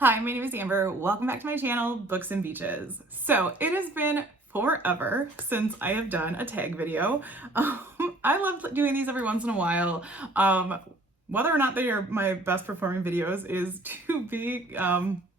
Hi, my name is Amber. Welcome back to my channel, Books and Beaches. So it has been forever since I have done a tag video. I love doing these every once in a while. Whether or not they are my best performing videos is to be,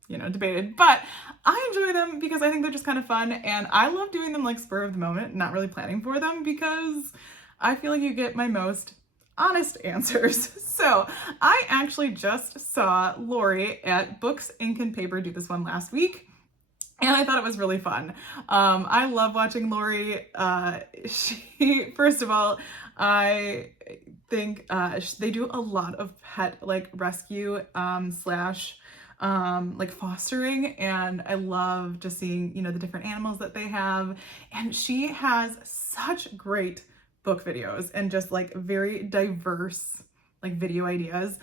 debated, but I enjoy them because I think they're just kind of fun, and I love doing them like spur of the moment, not really planning for them, because I feel like you get my most honest answers. So I actually just saw Lori at Books, Ink, and Paper do this one last week, and I thought it was really fun. I love watching Lori. First of all, I think they do a lot of pet rescue slash fostering, and I love just seeing the different animals that they have, and she has such great book videos and just very diverse video ideas.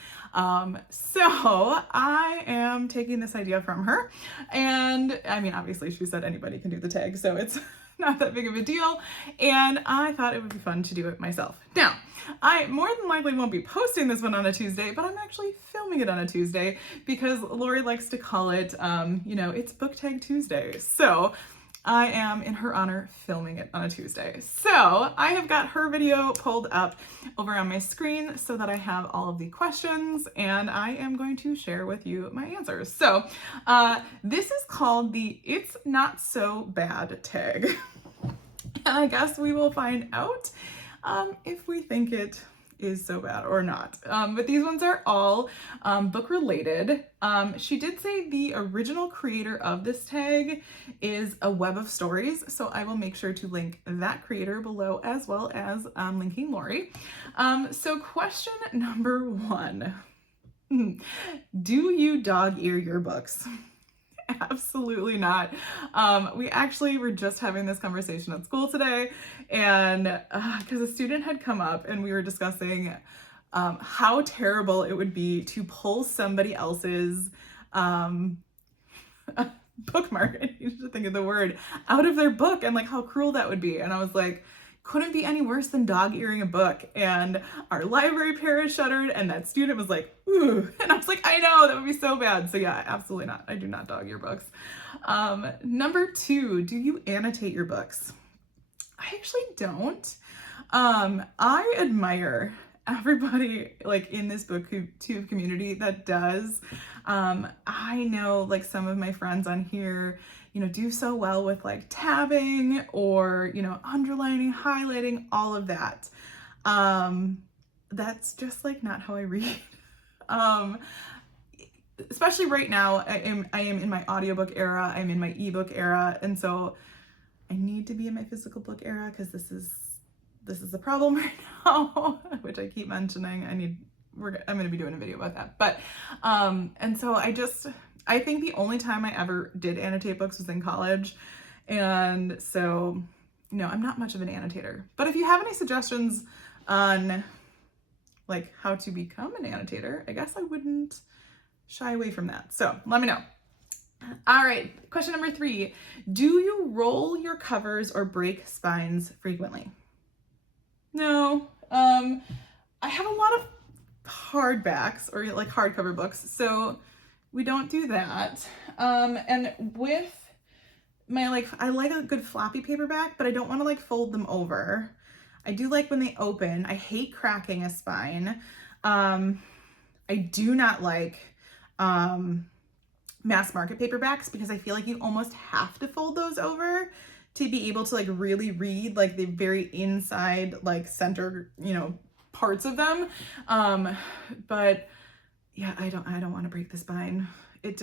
So I am taking this idea from her, and I mean, obviously she said anybody can do the tag, so it's not that big of a deal, and I thought it would be fun to do it myself. Now, I more than likely won't be posting this one on a Tuesday, but I'm actually filming it on a Tuesday because Lori likes to call it, it's Book Tag Tuesday. So I am, in her honor, filming it on a Tuesday. So I have got her video pulled up over on my screen so that I have all of the questions, and I am going to share with you my answers. So this is called the It's Not So Bad tag. And I guess we will find out if we think it is so bad or not. But these ones are all book related. She did say the original creator of this tag is A Web of Stories, so I will make sure to link that creator below, as well as linking Lori. So question number 1. Do you dog ear your books? Absolutely not. We actually were just having this conversation at school today, and because a student had come up and we were discussing how terrible it would be to pull somebody else's bookmark, I needed to think of the word, out of their book, and how cruel that would be. And I was like, couldn't be any worse than dog earing a book. And our library pair shuddered, and that student was like, ooh. And I was like, I know, that would be so bad. So yeah, absolutely not. I do not dog ear books. Number 2, do you annotate your books? I actually don't. I admire everybody in this booktube community that does. I know some of my friends on here do so well with tabbing or underlining, highlighting, all of that. That's just not how I read. Especially right now, I am in my audiobook era, I'm in my ebook era, and so I need to be in my physical book era because this is the problem right now, which I keep mentioning. I'm going to be doing a video about that. But and so I think the only time I ever did annotate books was in college, and so I'm not much of an annotator. But if you have any suggestions on how to become an annotator, I guess I wouldn't shy away from that. So let me know. All right, question number 3. Do you roll your covers or break spines frequently? No. I have a lot of hardbacks or hardcover books, so we don't do that. And with my I like a good floppy paperback, but I don't want to fold them over. I do like when they open. I hate cracking a spine. I do not like mass market paperbacks because I feel like you almost have to fold those over to be able to really read the very inside center parts of them. But yeah, I don't want to break the spine. It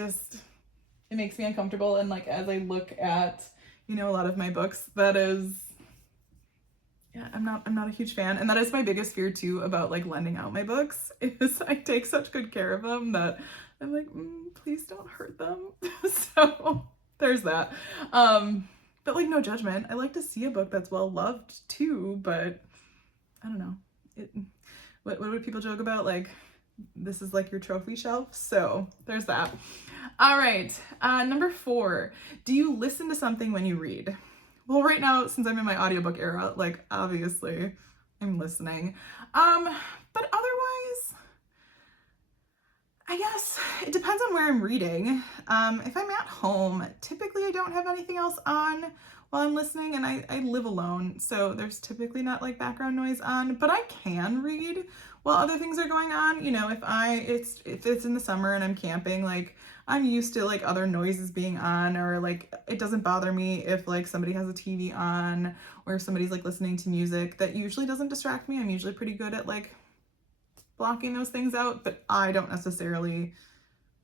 makes me uncomfortable, and as I look at a lot of my books, that is, yeah, I'm not a huge fan. And that is my biggest fear too about lending out my books, is I take such good care of them that I'm like, please don't hurt them. So there's that. But no judgment. I like to see a book that's well loved too, but I don't know. What would people joke about? This is your trophy shelf. So there's that. All right. Number 4, do you listen to something when you read? Well, right now, since I'm in my audiobook era, obviously I'm listening. But otherwise, I guess it depends on where I'm reading. If I'm at home, typically I don't have anything else on while I'm listening, and I live alone, so there's typically not like background noise on, but I can read while other things are going on. You know, if it's in the summer and I'm camping, like I'm used to like other noises being on, or like it doesn't bother me if like somebody has a TV on or somebody's like listening to music. That usually doesn't distract me. I'm usually pretty good at like blocking those things out, but I don't necessarily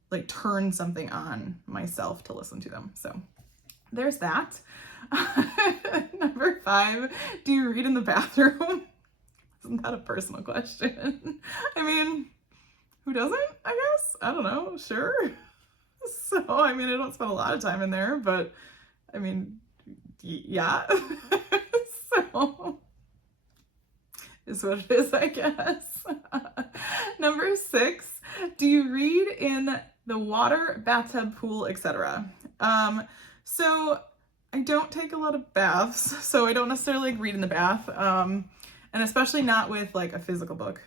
like turn something on myself to listen to them. So there's that. Number 5, do you read in the bathroom? Isn't that a personal question? I mean, who doesn't, I guess? I don't know, sure. So, I mean, I don't spend a lot of time in there, but I mean, yeah. So, is what it is, I guess. Number 6, do you read in the water, bathtub, pool, etc.? So I don't take a lot of baths, so I don't necessarily like read in the bath, and especially not with like a physical book.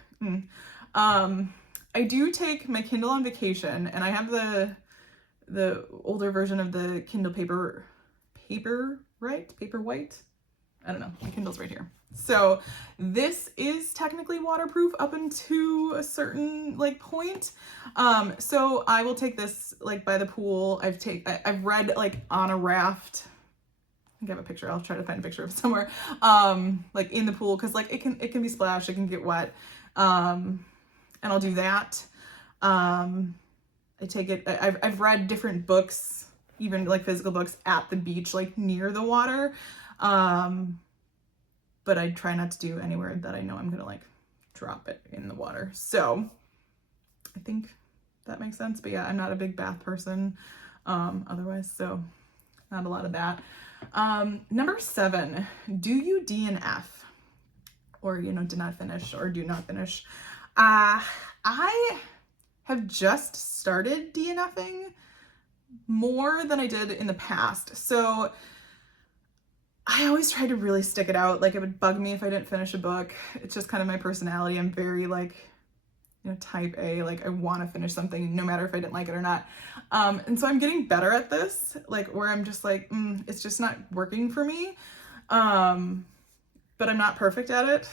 I do take my Kindle on vacation, and I have the older version of the Kindle Paperwhite. I don't know, my Kindle's right here. So this is technically waterproof up into a certain like point. So I will take this like by the pool. I've read like on a raft. I think I have a picture. I'll try to find a picture of it somewhere. Like in the pool, because like it can be splashed, it can get wet. And I'll do that. I take it. I've read different books, even like physical books, at the beach, like near the water. But I try not to do anywhere that I know I'm gonna like drop it in the water. So I think that makes sense. But yeah, I'm not a big bath person otherwise, so not a lot of that. Number 7, do you DNF? Or, you know, did not finish or do not finish. I have just started DNFing more than I did in the past. So I always try to really stick it out. Like, it would bug me if I didn't finish a book. It's just kind of my personality. I'm very like, you know, type A, like I want to finish something no matter if I didn't like it or not. And so I'm getting better at this, like where I'm just like, it's just not working for me. But I'm not perfect at it.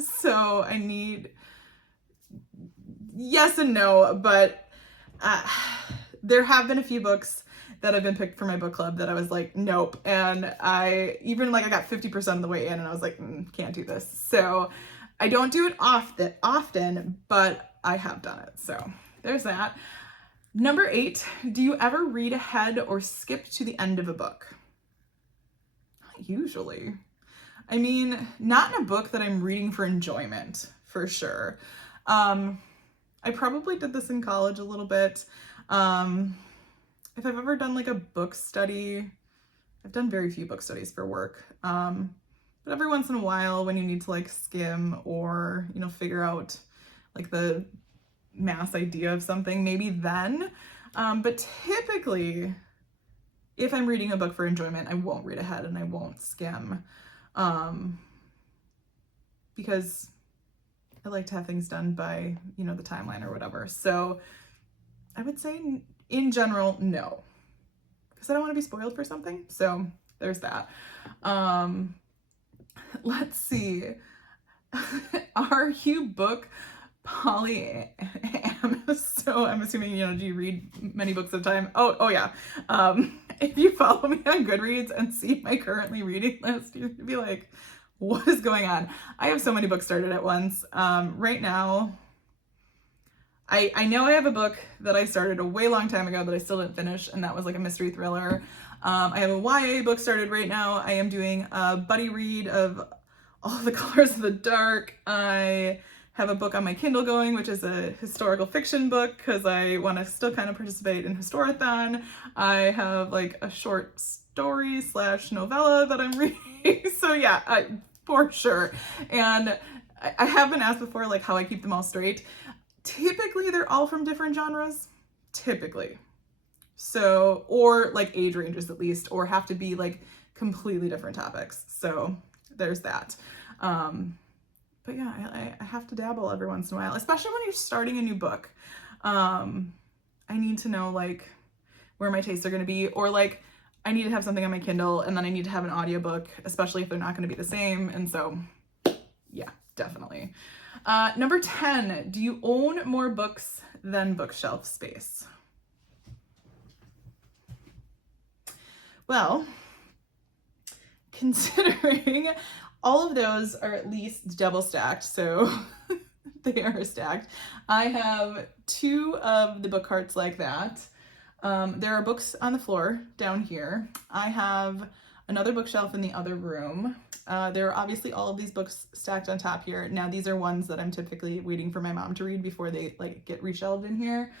So I need, yes and no, but there have been a few books that have been picked for my book club that I was like, nope. And I got 50% of the way in and I was like, can't do this. So I don't do it often, but I have done it. So there's that. Number 8, do you ever read ahead or skip to the end of a book? Not usually. I mean, not in a book that I'm reading for enjoyment, for sure. I probably did this in college a little bit. If I've ever done like a book study, I've done very few book studies for work. But every once in a while when you need to like skim or, you know, figure out like the mass idea of something, maybe then. But typically, if I'm reading a book for enjoyment, I won't read ahead and I won't skim. Because I like to have things done by, you know, the timeline or whatever. So I would say in general, no, because I don't want to be spoiled for something. So there's that. Let's see. Are you book polygamous? So I'm assuming, you know, do you read many books at a time? Oh yeah. If you follow me on Goodreads and see my currently reading list, you'd be like, what is going on? I have so many books started at once. Right now, I know I have a book that I started a way long time ago that I still didn't finish, and that was like a mystery thriller. I have a YA book started right now. I am doing a buddy read of All the Colors of the Dark. I have a book on my Kindle going, which is a historical fiction book because I want to still kind of participate in Historathon. I have like a short story / novella that I'm reading. So yeah, for sure. And I have been asked before like how I keep them all straight. Typically they're all from different genres, typically. So, or like age ranges at least, or have to be like completely different topics. So there's that. But yeah, I have to dabble every once in a while, especially when you're starting a new book. I need to know like where my tastes are going to be, or like I need to have something on my Kindle and then I need to have an audiobook, especially if they're not going to be the same. And so yeah, definitely. Number 10, do you own more books than bookshelf space? Well, considering all of those are at least double stacked, so they are stacked. I have 2 of the book carts like that. There are books on the floor down here. I have another bookshelf in the other room. There are obviously all of these books stacked on top here. Now these are ones that I'm typically waiting for my mom to read before they like get reshelved in here.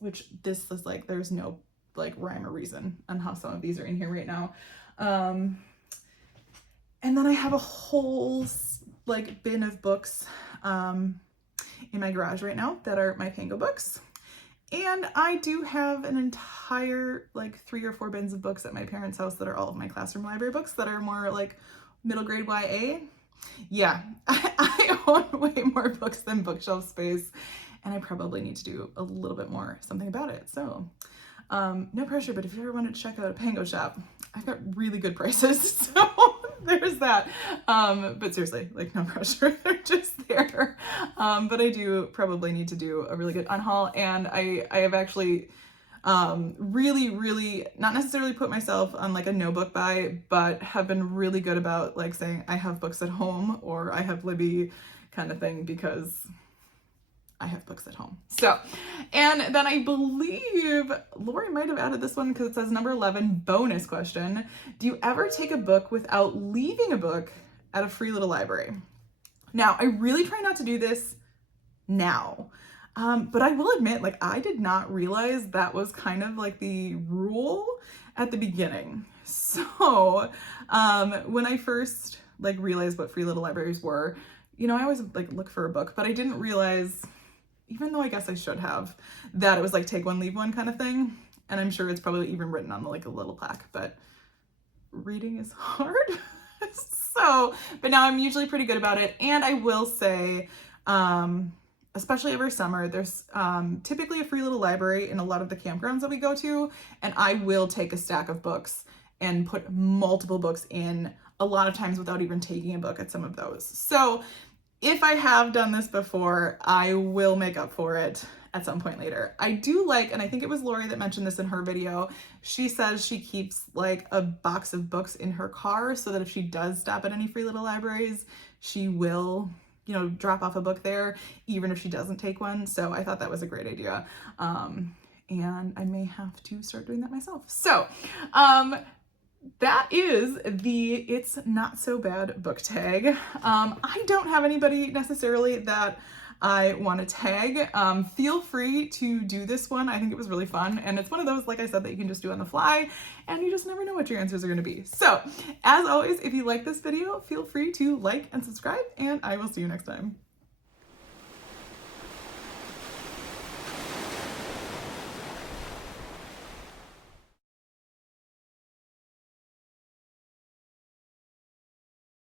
Which this is like, there's no like rhyme or reason on how some of these are in here right now. And then I have a whole like bin of books in my garage right now that are my Pango books. And I do have an entire like 3 or 4 bins of books at my parents' house that are all of my classroom library books that are more like middle grade YA. Yeah, I own way more books than bookshelf space, and I probably need to do a little bit more something about it. So no pressure, but if you ever wanted to check out a Pango shop, I've got really good prices, so there's that. But seriously, like no pressure, they're just there. But I do probably need to do a really good unhaul, and I have actually really not necessarily put myself on like a no book buy, but have been really good about like saying I have books at home or I have Libby kind of thing, because I have books at home. So, and then I believe Lori might have added this one because it says number 11, bonus question. Do you ever take a book without leaving a book at a free little library? Now, I really try not to do this now, but I will admit, like, I did not realize that was kind of like the rule at the beginning. So, when I first like realized what free little libraries were, you know, I always like look for a book, but I didn't realize, even though I guess I should have, that it was like take one, leave one kind of thing. And I'm sure it's probably even written on like a little plaque, but reading is hard. So, but now I'm usually pretty good about it. And I will say, especially over summer, there's typically a free little library in a lot of the campgrounds that we go to. And I will take a stack of books and put multiple books in, a lot of times without even taking a book at some of those. So if I have done this before, I will make up for it at some point later. I do like, and I think it was Lori that mentioned this in her video, she says she keeps like a box of books in her car so that if she does stop at any free little libraries, she will, you know, drop off a book there, even if she doesn't take one. So I thought that was a great idea. And I may have to start doing that myself. So, that is the It's Not So Bad book tag. I don't have anybody necessarily that I want to tag. Feel free to do this one. I think it was really fun. And it's one of those, like I said, that you can just do on the fly and you just never know what your answers are going to be. So as always, if you like this video, feel free to like and subscribe, and I will see you next time.